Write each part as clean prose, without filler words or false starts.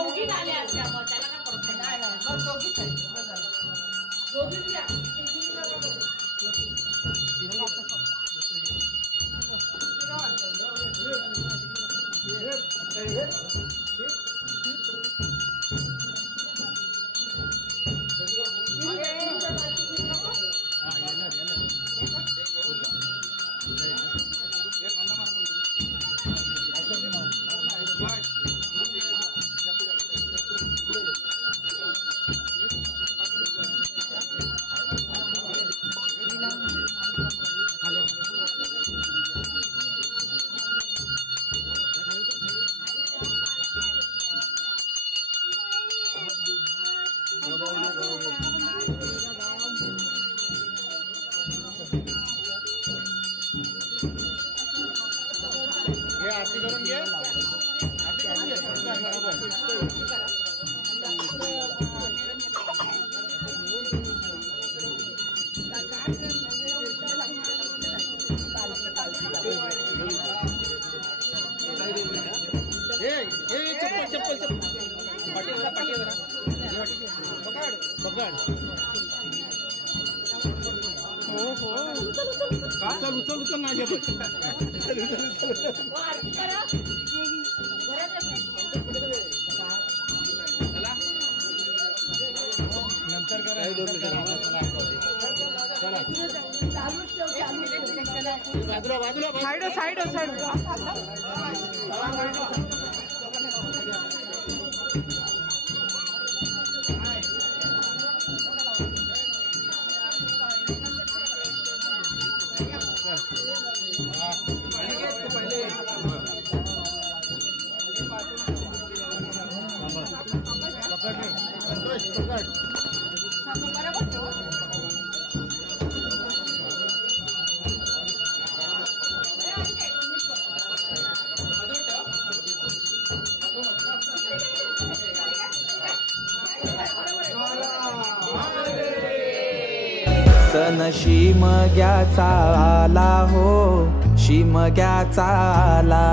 चौघी झाले असल्यामुळे त्याला काय फरक आरती करून घे, आरती करून घे. चप्पल पाठी जरा पकड. हो उचल माझ्या नंतर करा. बाजूला साईड सण शिमग्याचा आला हो, शिमग्याचा आला.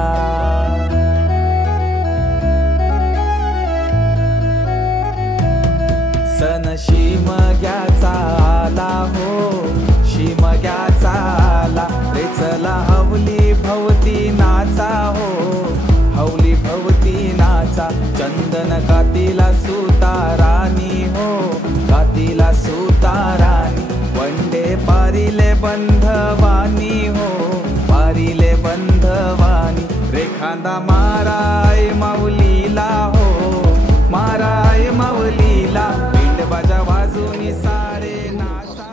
सण शिमग्याचा आला हो, शिमग्याचा आला. रे चला हवली भवती नाचा हो, हवली भवती नाचा. चंदन कातीला सुतारानी हो, कातीला सुतारानी. वंडे पारिले बंधवानी हो, पारिले बंधवानी. रेखांदा माराय माऊलीला हो, माराय माऊलीला. पिंड बाजा वाजूनी सारे नाचा.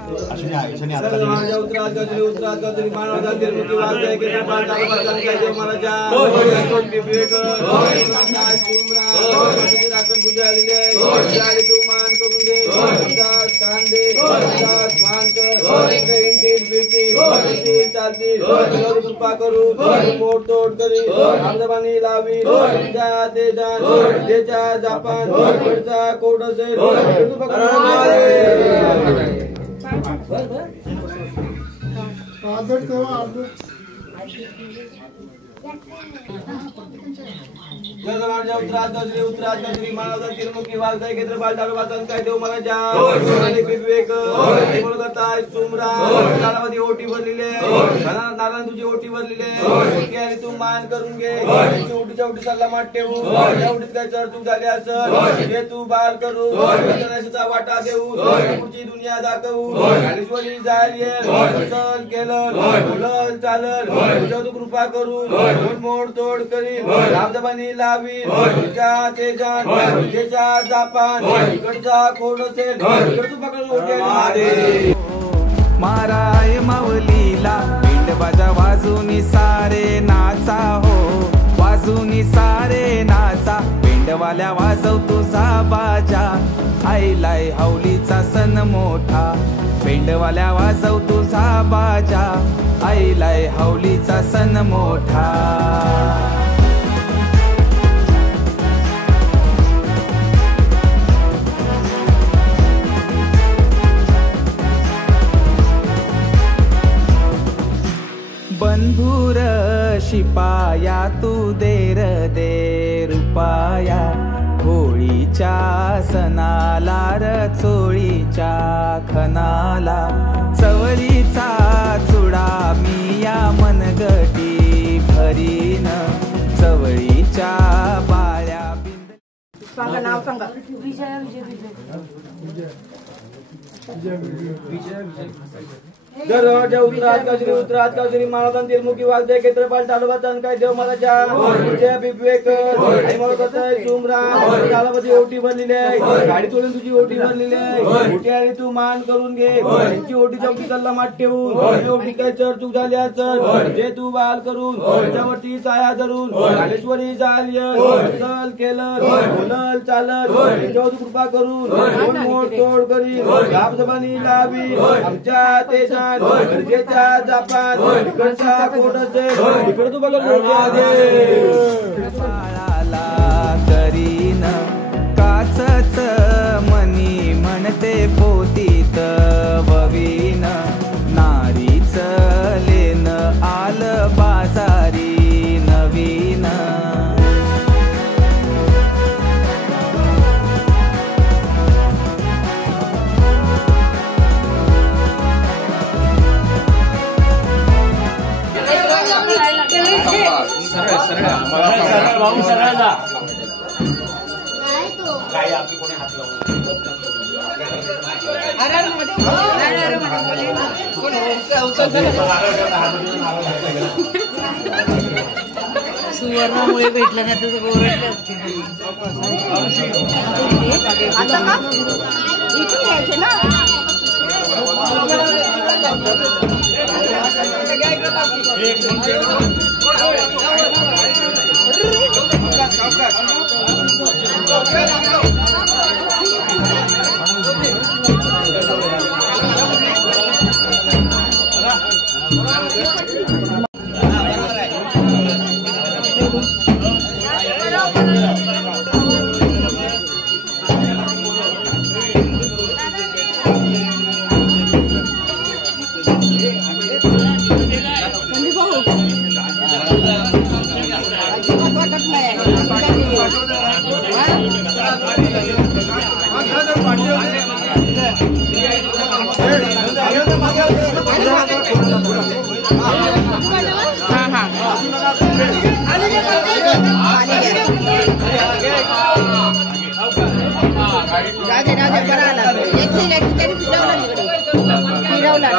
कृपा करू मोडतोड करी आमदाबानी लावी देजा जापान कोट असेल. ओटी भरलेले नारायण तुझी ओटी भरलेले आणि तू मान करून घे. ओटीच्या ओटी सल्ला माट ठेवू. त्या ओटीत काय चढतूक झाली असं हे तू बाल करू. वाटा देऊ. पुढची दुनिया दाखवू. ईश्वरी जाईल चल केलं चालल तू कृपा करू. मोड तोड करी रामदेवानी लावी. तेजा जापान इकडचा खोड असेल तू पकडून माराय माऊलीला. पिंड बाजा वाजूनी सारे नाचा हो, वाजूनी सारे नाचा. पिंडवाल्या वाजव तुझा बाजा. आईलाय हवलीचा सण मोठा. पिंडवाल्या वाजव तुझा बाजा. आईलाय हवलीचा सण मोठा. बंधुर शिपाया तू देर दे रुपाया. हो चोळीच्या सणाला र चोळीच्या खनाला चवळीचा चुडा मी या मनगटी भरीन चवळीच्या बाळ्या बिंद सांगा नाव सांगा. जर उत्तरात काजरी मानवतान तिरमुखी वागदे केत्रपाल तालुका काय देव महाराजा विजय बिबवेकर आणि मला सुमराम कालावधी ओटी भरलेली आहे. गाडी तोडून तुझी ओटी भरलेली आहे. ओटी आली तू मान करून घे. त्यांची ओटी चौकी सल्ला माट ठेवून ओटी काय चढ चूक झाली असर जे तू बाल करून त्याच्यावरती साया धरून कालेश्वरी जालियन सल केलं बोलल चालत त्यांच्यावर कृपा करून मोड तोड करी गाबजबानी लावी आमच्या देशात गरजेच्या जापान इकडच्या कोणाचे इकडे तू बघा बाळाला करीन काचच मनी म्हणते पोतीत ववीन नारीच लेन आल बाजारी नवीन सुवर्णामुळे भेटलं नाही तुझं ओरडले असते. आता का इथून यायचे ना. राजे राजे बरा आला. एक फिरवला तिकडे फिरवला